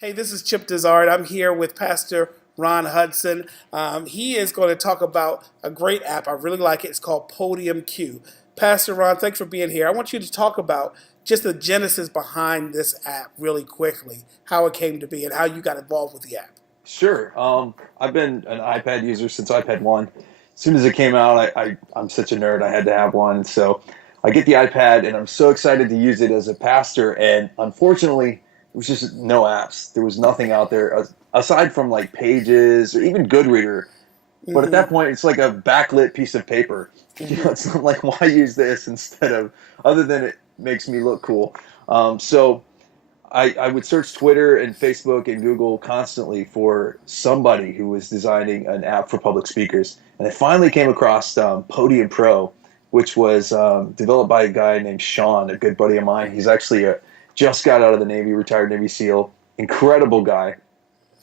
Hey, this is Chip Dizard. I'm here with Pastor Ron Hudson. He is going to talk about a great app. I really like it. It's called Podium Cue. Pastor Ron, thanks for being here. I want you to talk about just the genesis behind this app really quickly, how it came to be, and how you got involved with the app. Sure. I've been an iPad user since iPad 1. As soon as it came out, I'm such a nerd. I had to have one. So I get the iPad, and I'm so excited to use it as a pastor. And unfortunately, there was just no apps. There was nothing out there aside from like Pages or even Goodreader. But at that Hmm. point, it's like a backlit piece of paper. Hmm. It's not like, why use this instead of, other than it makes me look cool. So I would search Twitter and Facebook and Google constantly for somebody who was designing an app for public speakers. And I finally came across Podium Pro, which was developed by a guy named Sean, a good buddy of mine. He's actually just got out of the Navy, retired Navy SEAL, incredible guy.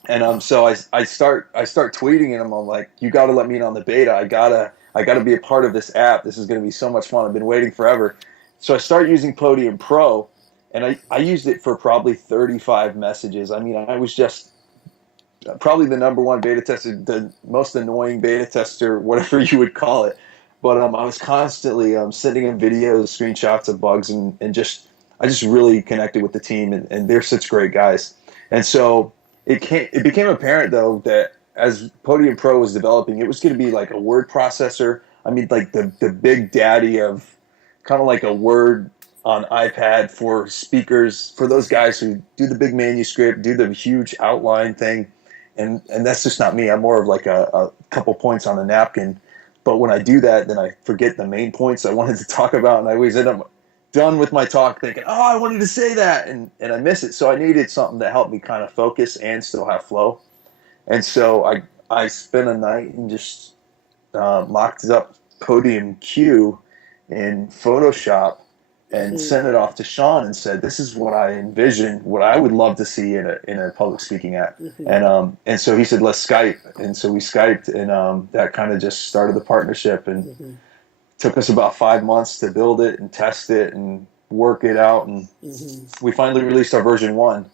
And so I start tweeting him. I'm like, you got to let me in on the beta. I gotta be a part of this app. This is going to be so much fun. I've been waiting forever. So I start using Podium Pro, and I used it for probably 35 messages. I mean, I was just probably the number one beta tester, the most annoying beta tester, whatever you would call it. But I was constantly sending him videos, screenshots of bugs, and I just really connected with the team, and they're such great guys. And so it became apparent though that as Podium Pro was developing, it was going to be like a word processor. I mean, like the big daddy of kind of like a Word on iPad for speakers, for those guys who do the big manuscript, do the huge outline thing. And that's just not me. I'm more of like a couple points on a napkin. But when I do that, then I forget the main points I wanted to talk about, and I always end up done with my talk thinking, oh, I wanted to say that, and I miss it. So I needed something to help me kind of focus and still have flow. And so I spent a night and just mocked up Podium Cue in Photoshop and Hmm. sent it off to Sean and said, "This is what I envision, what I would love to see in a public speaking app." Hmm. And so he said, "Let's Skype." And so we Skyped, and that kind of just started the partnership. And Hmm. took us about 5 months to build it and test it and work it out. And Hmm. we finally released our version 1,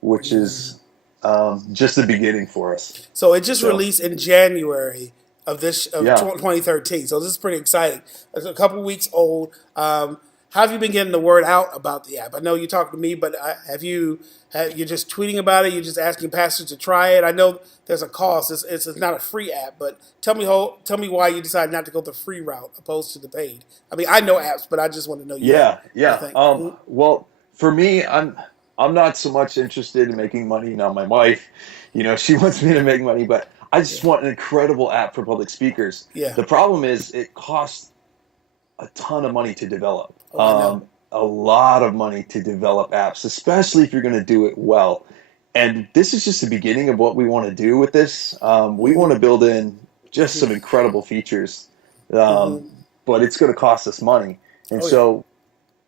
which Hmm. is just the beginning for us. So it just So released in January of this of yeah. 2013. So this is pretty exciting. It's a couple weeks old. How have you been getting the word out about the app? I know you talked to me, but you're just tweeting about it? You're just asking pastors to try it? I know there's a cost. It's not a free app, but tell me why you decided not to go the free route opposed to the paid. I mean, I know apps, but I just want to know Yeah, your yeah. thing. Mhm. Well, for me, I'm not so much interested in making money. Now, my wife, she wants me to make money, but I Yeah, just want an incredible app for public speakers. yeah. The problem is it costs a ton of money to develop. Oh, I know. A lot of money to develop apps, especially if you're going to do it well. And this is just the beginning of what we want to do with this. We want Hmm. to build in just some Hmm. incredible features, Hmm. um, but it's going to cost us money. And Oh, yeah. so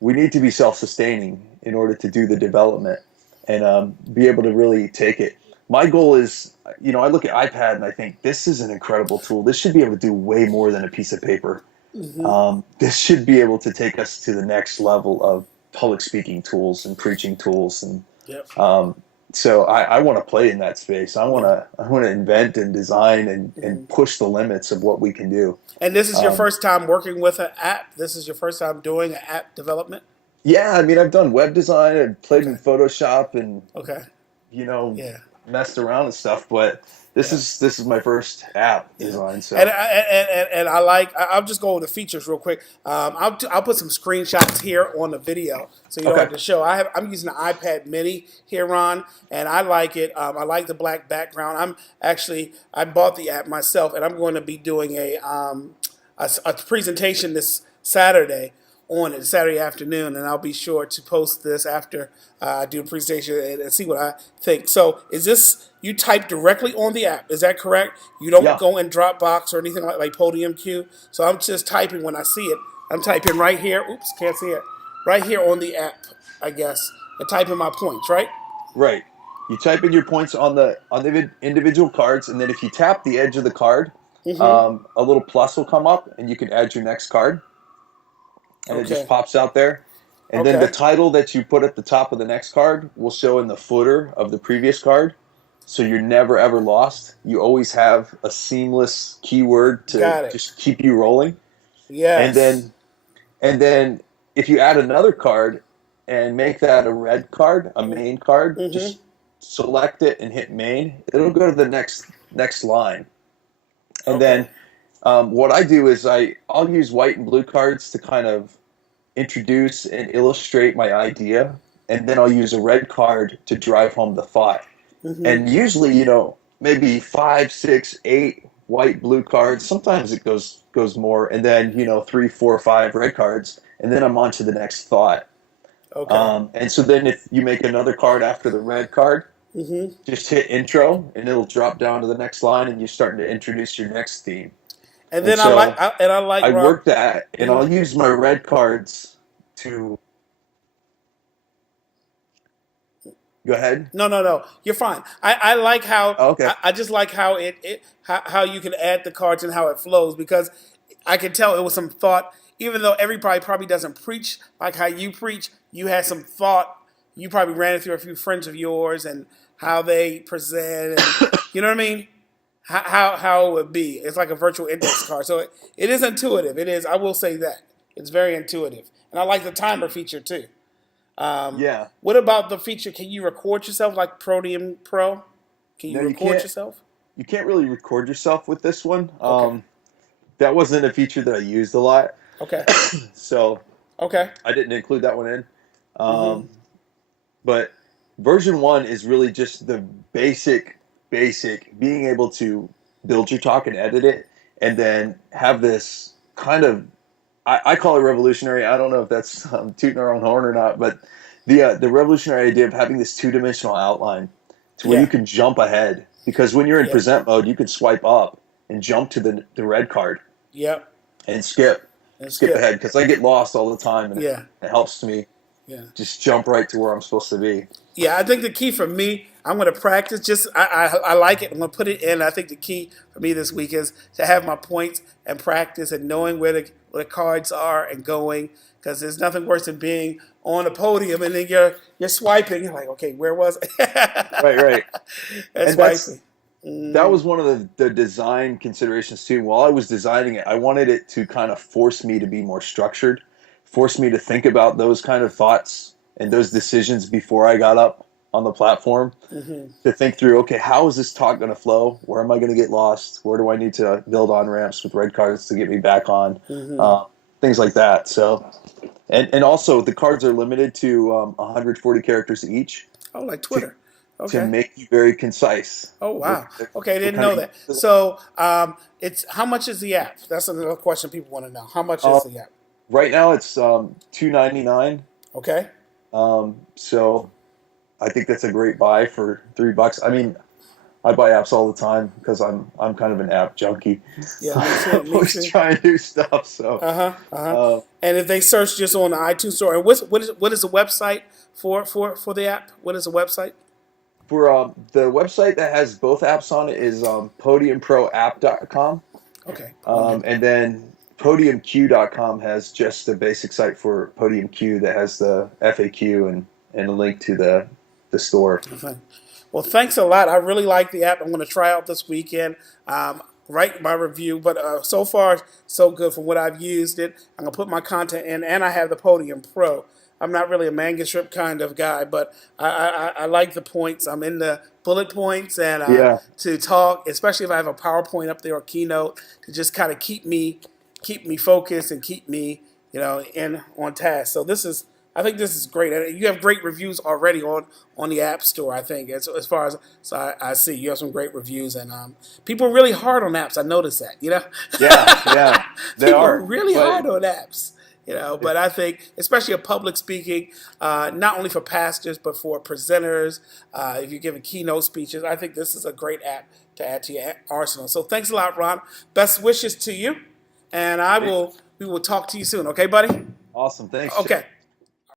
we need to be self-sustaining in order to do the development and be able to really take it. My goal is, I look at iPad and I think this is an incredible tool. This should be able to do way more than a piece of paper. Hmm. This should be able to take us to the next level of public speaking tools and preaching tools. And Yep. um, so I want to play in that space. Yeah. I want to invent and design and Hmm. push the limits of what we can do. And this is your Um, first time working with an app. This is your first time doing an app development. yeah, I mean, I've done web design and played in Okay. Photoshop and Okay. you know, Yeah. messed around and stuff, but this Yeah. is my first app Yeah. design. And So I like. I'll just go over the features real quick. I'll put some screenshots here on the video, so you don't have okay, to show. I'm using an iPad Mini here, Ron, and I like it. I like the black background. I bought the app myself, and I'm going to be doing a presentation this Saturday on it, Saturday afternoon, and I'll be sure to post this after I do the presentation and see what I think. So, is this you type directly on the app? Is that correct? You don't yeah, go in Dropbox or anything like Podium Cue. So I'm just typing when I see it. I'm typing right here. Oops, can't see it. Right here on the app, I guess, and typing my points. Right. right. You type in your points on the individual cards, and then if you tap the edge of the card, Mm-hmm. a little plus will come up, and you can add your next card, and it just Okay. pops out there. And then the Okay. title that you put at the top of the next card will show in the footer of the previous card. So you're never ever lost. You always have a seamless keyword to Got it. just keep you rolling. And Yes. then and then if you add another card and make that a red card, a main card, Mm-hmm. just select it and hit main. It'll go to the next line. And then Okay. what I do is I'll use white and blue cards to kind of introduce and illustrate my idea, and then I'll use a red card to drive home the thought. Mm-hmm. And usually, maybe five, six, eight white, blue cards. Sometimes it goes more, and then 3, 4, 5 red cards, and then I'm on to the next thought. Okay. And so then if you make another card after the red card, Mm-hmm. just hit intro, and it'll drop down to the next line, and you're starting to introduce your next theme. And And then I like so I like I Ron. work that, and Mhm. I'll use my red cards to go ahead. No, no, no. You're fine. I like how Okay. I just like how how you can add the cards and how it flows because I can tell it was some thought. Even though everybody probably doesn't preach like how you preach, you had some thought. You probably ran it through a few friends of yours and how they present, and you know what I mean. How it would be. It's like a virtual index card. So it is intuitive. It is. I will say that it's very intuitive, and I like the timer feature too. Yeah. What about the feature? Can you record yourself like Podium Pro? Can No, you you record can't. yourself? You can't really record yourself with this one. Okay. That wasn't a feature that I used a lot, Okay. so Okay. I didn't include that one in. Mm-hmm. But version one is really just the basic being able to build your talk and edit it, and then have this kind of I call it revolutionary. I don't know if that's tooting our own horn or not, but the revolutionary idea of having this 2-dimensional outline to where you Yeah. can jump ahead. Because when you're in Yeah. present mode, you can swipe up and jump to the red card Yep. and skip Skip. ahead. Because I get lost all the time, and Yeah. it helps me Yeah. just jump right to where I'm supposed to be. Yeah, I think the key for me, I'm going to practice. Just I like it. I'm going to put it in. I think the key for me this week is to have my points and practice and knowing where the cards are and going. Because there's nothing worse than being on a podium and then you're swiping. You're like, okay, where was Right, I? right. That's And swiping. that was one of the design considerations too. While I was designing it, I wanted it to kind of force me to be more structured, force me to think about those kind of thoughts and those decisions before I got up on the platform, Mm-hmm. to think through, okay, how is this talk going to flow? Where am I going to get lost? Where do I need to build on ramps with red cards to get me back on? Mm-hmm. Things like that. So, and also the cards are limited to 140 characters each Oh, like to Twitter. to Okay. make you very concise Oh with wow. Okay, I the didn't kind know of that. So it's how much is the app? That's another question people want to know. How much uh, is the app? right now it's $2.99. Okay. So I think that's a great buy for $3. I mean, I buy apps all the time because I'm kind of an app junkie. Yeah, me too. I'm Me always too. trying new stuff. So Uh huh. Uh huh. uh, And if they search just on the iTunes store, and what is the website for the app? What is the website? for the website that has both apps on it is podiumproapp.com. Okay. Podium. And then podiumcue.com has just the basic site for Podium Cue that has the FAQ and a link to the store. Okay. Well, thanks a lot. I really like the app. I'm going to try out this weekend. Write my review, but so far so good from what I've used it. I'm gonna put my content in, and I have the Podium Pro. I'm not really a manuscript kind of guy, but I like the points. I'm in the bullet points and Yeah. to talk, especially if I have a PowerPoint up there or keynote to just kind of keep me focused and keep me in on task. So I think this is great. And you have great reviews already on the App Store. I think as far as I see, you have some great reviews, and people are really hard on apps. I noticed that. Yeah, yeah, they People are are. really But hard on apps. But I think, especially a public speaking, not only for pastors but for presenters, if you're giving keynote speeches, I think this is a great app to add to your arsenal. So thanks a lot, Ron. Best wishes to you, and we will talk to you soon. Okay, buddy? awesome. Thanks. Okay.